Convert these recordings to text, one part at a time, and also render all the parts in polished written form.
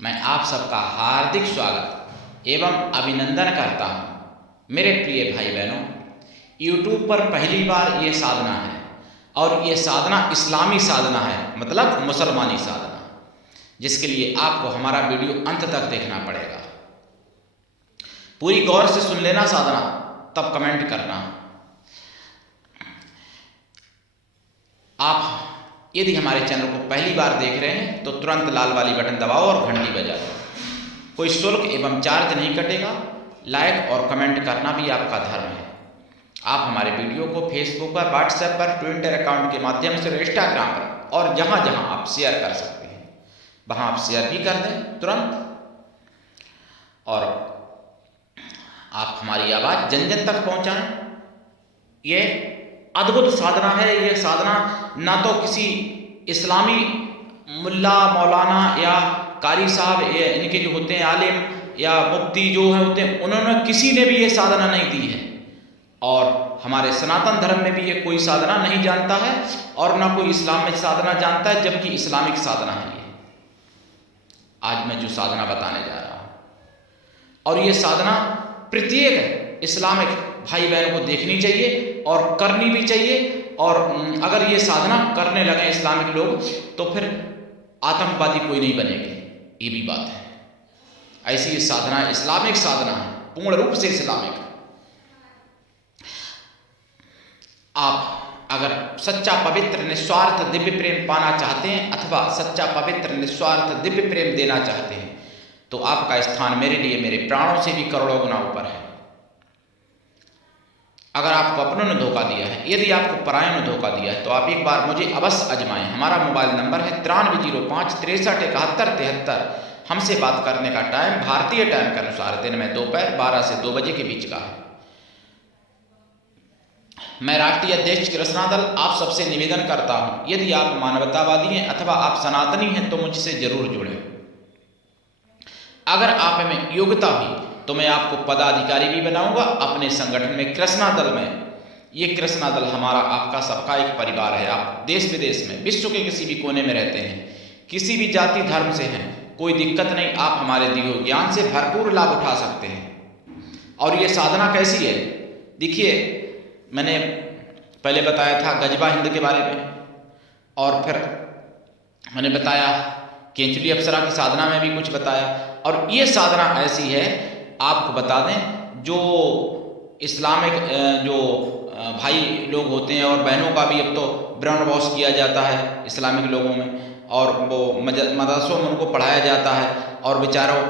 मैं आप सबका हार्दिक स्वागत एवं अभिनंदन करता हूँ। मेरे प्रिय भाई बहनों, YouTube पर पहली बार ये साधना है और ये साधना इस्लामी साधना है, मतलब मुसलमानी साधना, जिसके लिए आपको हमारा वीडियो अंत तक देखना पड़ेगा। पूरी गौर से सुन लेना साधना, तब कमेंट करना। आप यदि हमारे चैनल को पहली बार देख रहे हैं तो तुरंत लाल वाली बटन दबाओ और घंटी बजा दो। कोई शुल्क एवं चार्ज नहीं कटेगा। लाइक और कमेंट करना भी आपका धर्म है। आप हमारे वीडियो को फेसबुक पर, व्हाट्सएप पर, ट्विटर अकाउंट के माध्यम से, इंस्टाग्राम पर और जहाँ जहाँ आप शेयर कर सकते हैं वहाँ आप शेयर भी कर दें तुरंत। और आप हमारी आवाज़ जन जन तक पहुँचाएं। ये अद्भुत साधना है। ये साधना ना तो किसी इस्लामी मुल्ला, मौलाना या कारी साहब, इनके जो होते हैं आलिम या मुफ्ती जो है होते हैं, उन्होंने किसी ने भी ये साधना नहीं दी है। और हमारे सनातन धर्म में भी ये कोई साधना नहीं जानता है और ना कोई इस्लाम में साधना जानता है, जबकि इस्लामिक साधना है ये। आज मैं जो साधना बताने जा रहा हूँ, और ये साधना प्रत्येक इस्लामिक भाई बहनों को देखनी चाहिए और करनी भी चाहिए। और अगर ये साधना करने लगे इस्लामिक लोग तो फिर आतंकवादी कोई नहीं बनेंगे, ये भी बात है। ऐसी ये साधना इस्लामिक साधना है, पूर्ण रूप से इस्लामिक। आप अगर सच्चा पवित्र निस्वार्थ दिव्य प्रेम पाना चाहते हैं अथवा सच्चा पवित्र निस्वार्थ दिव्य प्रेम देना चाहते हैं तो आपका स्थान मेरे लिए मेरे प्राणों से भी करोड़ों गुना ऊपर है। अगर आपको अपनों ने धोखा दिया है, यदि आपको परायों ने धोखा दिया है, तो आप एक बार मुझे अवश्य आजमाएं। हमारा मोबाइल नंबर है 9305 63 71 73। हमसे बात करने का टाइम भारतीय टाइम के अनुसार दिन में दोपहर 12 से 2 बजे के बीच का है। मैं राष्ट्रीय अध्यक्ष कृष्णा दल आप सबसे निवेदन करता हूं, यदि आप मानवतावादी हैं अथवा आप सनातनी हैं तो मुझसे जरूर जुड़ें। अगर आप में योग्यता हुई तो मैं आपको पदाधिकारी भी बनाऊंगा अपने संगठन में, कृष्णा दल में। ये कृष्णा दल हमारा आपका सबका एक परिवार है। आप देश विदेश में, विश्व के किसी भी कोने में रहते हैं, किसी भी जाति धर्म से हैं, कोई दिक्कत नहीं। आप हमारे दिए हुए ज्ञान से भरपूर लाभ उठा सकते हैं। और ये साधना कैसी है देखिए, मैंने पहले बताया था गजबा हिंद के बारे में, और फिर मैंने बताया केंचुली अप्सरा की साधना में भी कुछ बताया। और ये साधना ऐसी है, आपको बता दें, जो इस्लामिक जो भाई लोग होते हैं और बहनों का भी अब तो ब्रेन वॉश किया जाता है इस्लामिक लोगों में, और वो मदरसों में उनको पढ़ाया जाता है और बेचारों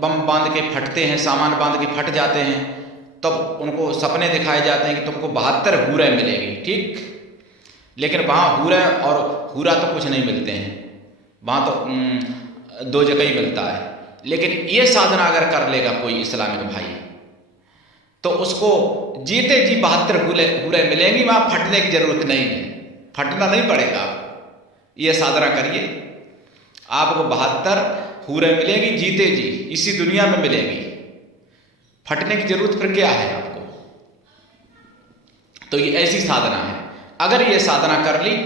बम बांध के फटते हैं, सामान बांध के फट जाते हैं, तब उनको सपने दिखाए जाते हैं कि तुमको 72 हूरें मिलेगी, ठीक। लेकिन वहाँ हूरें और हूरा तो कुछ नहीं मिलते हैं, वहाँ तो 2 जगह ही मिलता है। लेकिन ये साधना अगर कर लेगा कोई इस्लामिक भाई तो उसको जीते जी 72 हूरें मिलेंगी, वहाँ फटने की जरूरत नहीं है, फटना नहीं पड़ेगा। आप ये साधना करिए, आपको 72 हूरें मिलेंगी जीते जी, इसी दुनिया में मिलेंगी। फटने की जरूरत फिर क्या है आपको? तो ये ऐसी साधना है। अगर ये साधना कर ली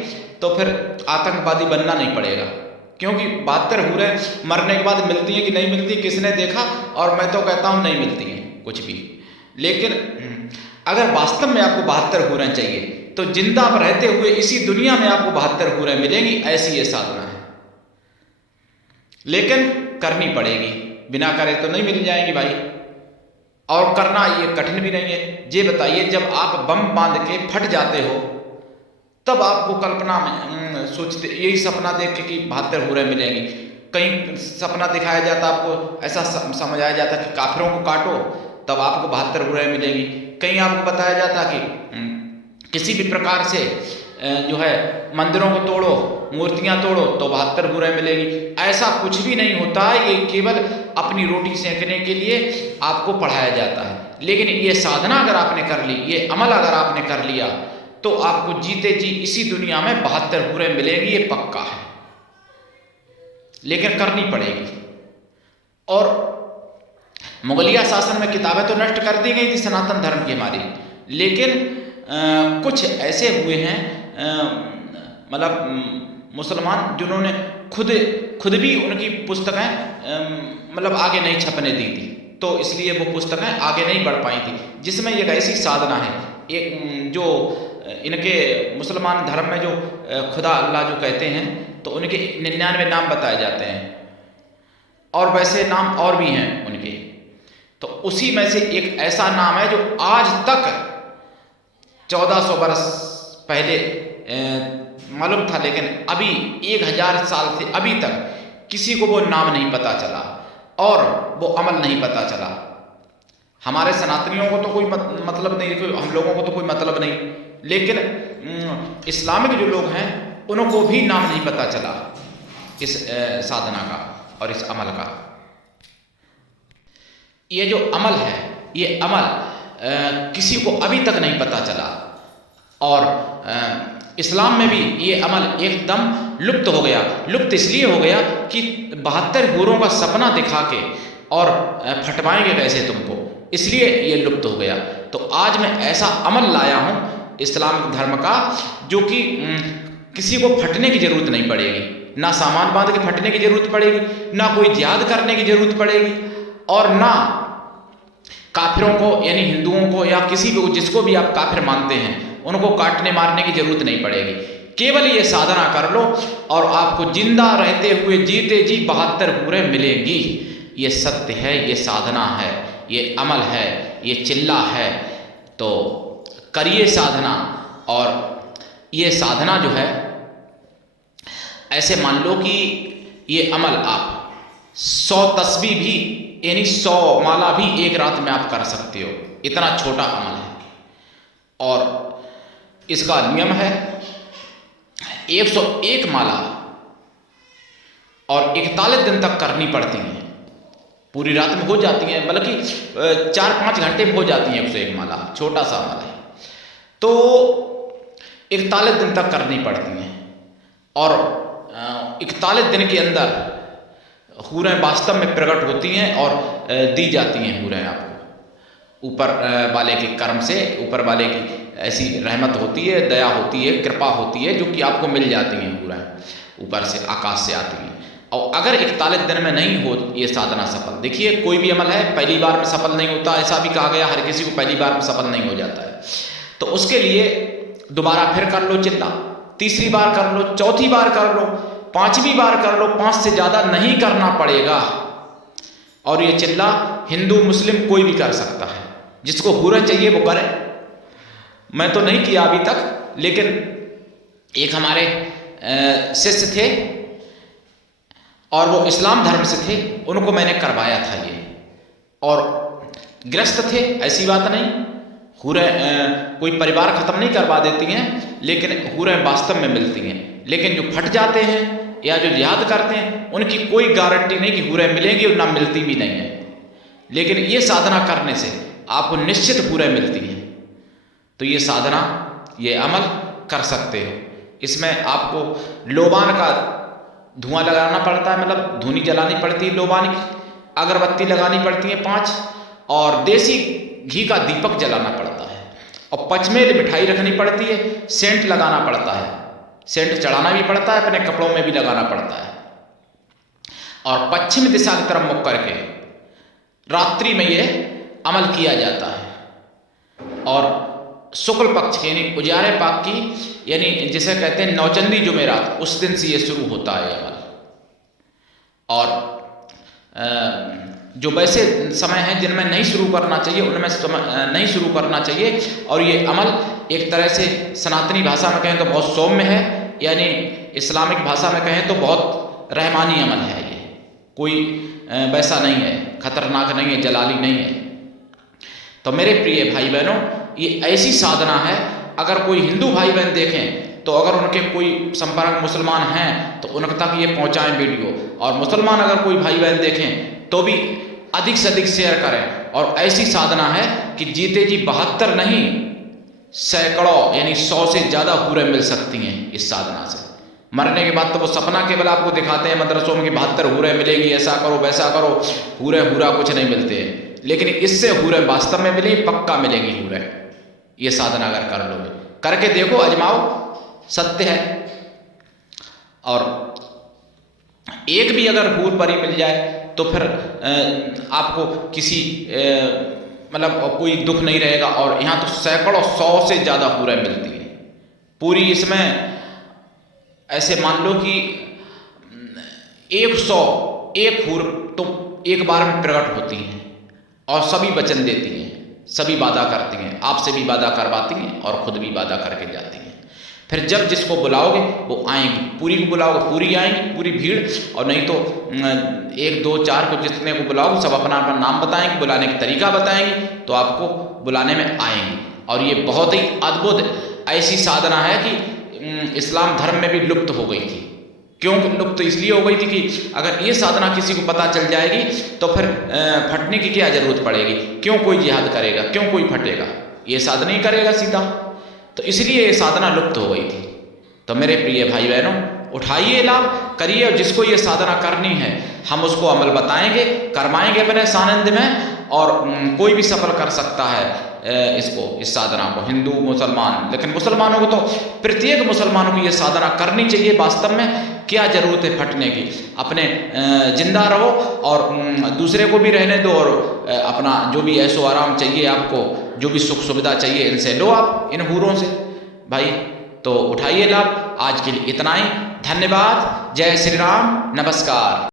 तो फिर आतंकवादी बनना नहीं पड़ेगा, क्योंकि 72 हूरें मरने के बाद मिलती हैं कि नहीं मिलती, किसने देखा? और मैं तो कहता हूं नहीं मिलती हैं कुछ भी। लेकिन अगर वास्तव में आपको 72 हूरें चाहिए तो जिंदा रहते हुए इसी दुनिया में आपको 72 हूरें मिलेंगी, ऐसी ये साधना है। लेकिन करनी पड़ेगी, बिना करे तो नहीं मिल जाएंगी भाई। और करना ये कठिन भी नहीं है। ये बताइए, जब आप बम बांध के फट जाते हो तब आपको कल्पना में सोचते, यही सपना देख के कि 72 हूरें मिलेंगी। कहीं सपना दिखाया जाता, आपको ऐसा समझाया जाता कि काफिरों को काटो तब आपको 72 हूरें मिलेंगी। कहीं आपको बताया जाता कि किसी भी प्रकार से जो है मंदिरों को तोड़ो, मूर्तियां तोड़ो तो 72 हूरें मिलेगी। ऐसा कुछ भी नहीं होता है। ये केवल अपनी रोटी सेंकने के लिए आपको पढ़ाया जाता है। लेकिन ये साधना अगर आपने कर ली, ये अमल अगर आपने कर लिया, तो आपको जीते जी इसी दुनिया में 72 हूरें मिलेगी, ये पक्का है। लेकिन करनी पड़ेगी। और मुगलिया शासन में किताबें तो नष्ट कर दी गई थी सनातन धर्म की हमारी, लेकिन कुछ ऐसे हुए हैं मतलब मुसलमान जिन्होंने खुद खुद भी उनकी पुस्तकें मतलब आगे नहीं छपने दी थी, तो इसलिए वो पुस्तकें आगे नहीं बढ़ पाई थी। जिसमें एक ऐसी साधना है, एक जो इनके मुसलमान धर्म में जो खुदा अल्लाह जो कहते हैं, तो उनके 99 नाम बताए जाते हैं, और वैसे नाम और भी हैं उनके। तो उसी में से एक ऐसा नाम है जो आज तक 1400 वर्ष पहले मालूम था, लेकिन अभी 1000 साल से अभी तक किसी को वो नाम नहीं पता चला और वो अमल नहीं पता चला। हमारे सनातनियों को तो कोई मतलब नहीं, हम लोगों को तो कोई मतलब नहीं, लेकिन इस्लामिक जो लोग हैं उनको भी नाम नहीं पता चला इस साधना का और इस अमल का। ये जो अमल है, ये अमल किसी को अभी तक नहीं पता चला, और इस्लाम में भी ये अमल एकदम लुप्त हो गया। लुप्त इसलिए हो गया कि 72 हूरों का सपना दिखा के और फटवाएंगे कैसे तुमको, इसलिए ये लुप्त हो गया। तो आज मैं ऐसा अमल लाया हूँ इस्लामिक धर्म का, जो कि किसी को फटने की जरूरत नहीं पड़ेगी, ना सामान बांध के फटने की जरूरत पड़ेगी, ना कोई जिहाद करने की जरूरत पड़ेगी, और ना काफिरों को यानी हिंदुओं को या किसी को जिसको भी आप काफिर मानते हैं उनको काटने मारने की जरूरत नहीं पड़ेगी। केवल ये साधना कर लो और आपको जिंदा रहते हुए जीते जी 72 हूरें मिलेंगी। ये सत्य है, ये साधना है, ये अमल है, ये चिल्ला है। तो करिए साधना, और ये साधना जो है, ऐसे मान लो कि ये अमल आप 100 तस्बीह भी यानी 100 माला भी एक रात में आप कर सकते हो, इतना छोटा अमल है। और इसका नियम है 101 माला और 41 दिन तक करनी पड़ती हैं। पूरी रात में हो जाती हैं, बल्कि 4-5 घंटे में हो जाती हैं 101 माला, छोटा सा अमल है। तो 41 दिन तक करनी पड़ती हैं, और 41 दिन के अंदर हूरें वास्तव में प्रकट होती हैं और दी जाती हैं हूरें आपको। ऊपर वाले के कर्म से, ऊपर वाले की ऐसी रहमत होती है, दया होती है, कृपा होती है, जो कि आपको मिल जाती हैं हूरें ऊपर से, आकाश से आती हैं। और अगर 41 दिन में नहीं हो ये साधना सफल, देखिए कोई भी अमल है पहली बार में सफल नहीं होता, ऐसा भी कहा गया हर किसी को पहली बार में सफल नहीं हो जाता है। तो उसके लिए दोबारा फिर कर लो चिल्ला, तीसरी बार कर लो, चौथी बार कर लो, 5वीं बार कर लो, 5 से ज्यादा नहीं करना पड़ेगा। और ये चिल्ला हिंदू मुस्लिम कोई भी कर सकता है, जिसको हूरें चाहिए वो करे। मैं तो नहीं किया अभी तक, लेकिन एक हमारे शिष्य थे और वो इस्लाम धर्म से थे, उनको मैंने करवाया था ये, और ग्रस्त थे, ऐसी बात नहीं। हूरें कोई परिवार खत्म नहीं करवा देती हैं, लेकिन हूरें वास्तव में मिलती हैं। लेकिन जो फट जाते हैं या जो जिहाद करते हैं, उनकी कोई गारंटी नहीं कि हूरें मिलेंगी, और ना मिलती भी नहीं है। लेकिन ये साधना करने से आपको निश्चित हूरें मिलती हैं। तो ये साधना, ये अमल कर सकते हो। इसमें आपको लोबान का धुआं लगाना पड़ता है, मतलब धुनी जलानी पड़ती है लोबान की, अगरबत्ती लगानी पड़ती है 5, और देसी घी का दीपक जलाना पड़ता है, और पचमेल मिठाई रखनी पड़ती है, सेंट लगाना पड़ता है, सेंट चढ़ाना भी पड़ता है, अपने कपड़ों में भी लगाना पड़ता है। और पश्चिम दिशा की तरफ मुख करके रात्रि में ये अमल किया जाता है। और शुक्ल पक्ष यानी उजारे पाक की, यानी जिसे कहते हैं नौचंदी जुमेरात, उस दिन से ये शुरू होता है अमल। और जो वैसे समय हैं जिनमें नहीं शुरू करना चाहिए, उनमें नहीं शुरू करना चाहिए। और ये अमल एक तरह से सनातनी भाषा में कहें तो बहुत सौम्य है, यानी इस्लामिक भाषा में कहें तो बहुत रहमानी अमल है। ये कोई वैसा नहीं है, खतरनाक नहीं है, जलाली नहीं है। तो मेरे प्रिय भाई बहनों, ये ऐसी साधना है, अगर कोई हिंदू भाई बहन देखें तो अगर उनके कोई संपर्क मुसलमान हैं तो उन तक ये पहुंचाएं वीडियो, और मुसलमान अगर कोई भाई बहन देखें तो भी अधिक से अधिक शेयर करें। और ऐसी साधना है कि जीते जी 72 नहीं, सैकड़ों यानी 100 से ज्यादा हूरें मिल सकती हैं इस साधना से। मरने के बाद तो वो सपना केवल आपको दिखाते हैं मदरसों में कि 72 हूरें मिलेगी, ऐसा करो वैसा करो, हूरा कुछ नहीं मिलते हैं। लेकिन इससे हूरें वास्तव में मिलेंगी, पक्का मिलेंगी हूरें, ये साधना अगर कर लोगे। करके देखो, आजमाओ, सत्य है। और एक भी अगर हूर परी मिल जाए तो फिर आपको किसी मतलब कोई दुख नहीं रहेगा। और यहाँ तो सैकड़ों 100 से ज़्यादा हूरें मिलती हैं पूरी। इसमें ऐसे मान लो कि 100 एक हूर तो एक बार में प्रकट होती हैं और सभी वचन देती हैं, सभी वादा करती हैं, आपसे भी वादा करवाती हैं और खुद भी वादा करके जाती हैं। फिर जब जिसको बुलाओगे वो आएंगी, पूरी को बुलाओगे पूरी आएंगी, पूरी भीड़। और नहीं तो 1 2 4 को जितने को बुलाओगे सब अपना अपना नाम बताएंगे, बुलाने का तरीका बताएंगे, तो आपको बुलाने में आएंगी। और ये बहुत ही अद्भुत ऐसी साधना है कि इस्लाम धर्म में भी लुप्त हो गई थी। क्यों लुप्त तो इसलिए हो गई थी कि अगर ये साधना किसी को पता चल जाएगी तो फिर फटने की क्या जरूरत पड़ेगी, क्यों कोई जिहाद करेगा, क्यों कोई फटेगा, ये साधना ही करेगा सीधा। तो इसलिए ये साधना लुप्त हो गई थी। तो मेरे प्रिय भाई बहनों, उठाइए लाभ, करिए। और जिसको ये साधना करनी है हम उसको अमल बताएंगे, करवाएंगे अपने सानिध्य में। और कोई भी सफल कर सकता है इसको, इस साधना को, हिंदू मुसलमान। लेकिन मुसलमानों को तो, प्रत्येक मुसलमानों को ये साधना करनी चाहिए। वास्तव में क्या जरूरत है फटने की, अपने जिंदा रहो और दूसरे को भी रहने दो। और अपना जो भी ऐशो आराम चाहिए आपको, जो भी सुख सुविधा चाहिए, इनसे लो आप, इन हूरों से भाई। तो उठाइए लाभ। आज के लिए इतना ही, धन्यवाद। जय श्री राम, नमस्कार।